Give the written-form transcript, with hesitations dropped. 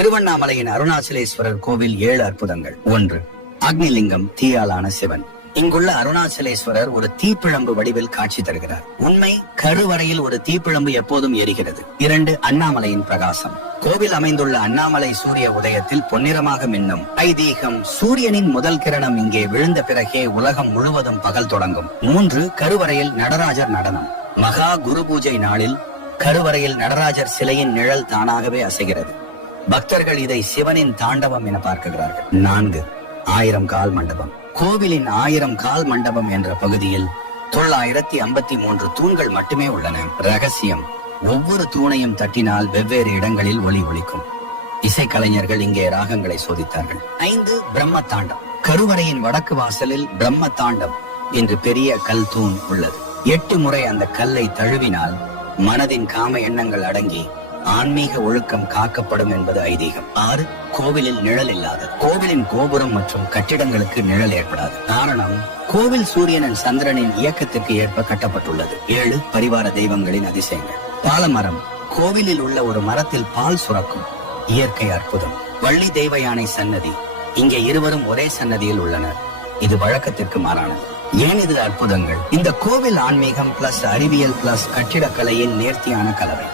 திருவண்ணாமலையின் அருணாச்சலேஸ்வரர் கோவில் 7 அற்புதங்கள். 1. அக்னிலிங்கம், தீயாலான சிவன். இங்குள்ள அருணாச்சலேஸ்வரர் ஒரு தீப்பிழம்பு வடிவில் காட்சி தருகிறார். உண்மை, கருவறையில் ஒரு தீப்பிழம்பு எப்போதும் எரிகிறது. 2. அண்ணாமலையின் பிரகாசம். கோவில் அமைந்துள்ள அண்ணாமலை சூரிய உதயத்தில் பொன்னிறமாக மின்னும். ஐதீகம், சூரியனின் முதல் கிரணம் இங்கே விழுந்த பிறகே உலகம் முழுவதும் பகல் தொடங்கும். 3. கருவறையில் நடராஜர் நடனம். மகா குரு பூஜை நாளில் கருவறையில் நடராஜர் சிலையின் நிழல் தானாகவே அசைகிறது. பக்தர்கள் இதை சிவனின் தாண்டவம் என பார்க்கிறார்கள். 4. 1000 கால் மண்டபம். கோவிலின் 1000 கால் மண்டபம் என்ற பகுதியில் 953 தூண்கள் மட்டுமே உள்ளன. ரகசியம், ஒவ்வொரு தூணையும் தட்டினால் வெவ்வேறு இடங்களில் ஒலி ஒலிக்கும். இசைக்கலைஞர்கள் இங்கே ராகங்களை சோதித்தார்கள். 5. பிரம்ம தாண்டம். கருவறையின் வடக்கு வாசலில் பிரம்ம தாண்டம் என்று பெரிய கல் தூண் உள்ளது. 8 முறை அந்த கல்லை தழுவினால் மனதின் காம எண்ணங்கள் அடங்கி ஆன்மீக ஒழுக்கம் காக்கப்படும் என்பது ஐதீகம். 6. கோவிலில் நிழல் இல்லாதது. கோவிலின் கோபுரம் மற்றும் கட்டிடங்களுக்கு நிழல் ஏற்படாது. காரணம், கோவில் சூரியனின் சந்திரனின் இயக்கத்திற்கு ஏற்ப கட்டப்பட்டுள்ளது. 7. பரிவார தெய்வங்களின் அதிசயங்கள். பாலமரம். கோவிலில் உள்ள ஒரு மரத்தில் பால் சுரக்கும் இயற்கை அற்புதம். வள்ளி தெய்வ யானை சன்னதி. இங்கே இருவரும் ஒரே சன்னதியில் உள்ளனர். இது வழக்கத்திற்கு மாறானது. ஏன் இது அற்புதங்கள்? இந்த கோவில் ஆன்மீகம் பிளஸ் அறிவியல் பிளஸ் கட்டிடக்கலையின் நேர்த்தியான கலவை.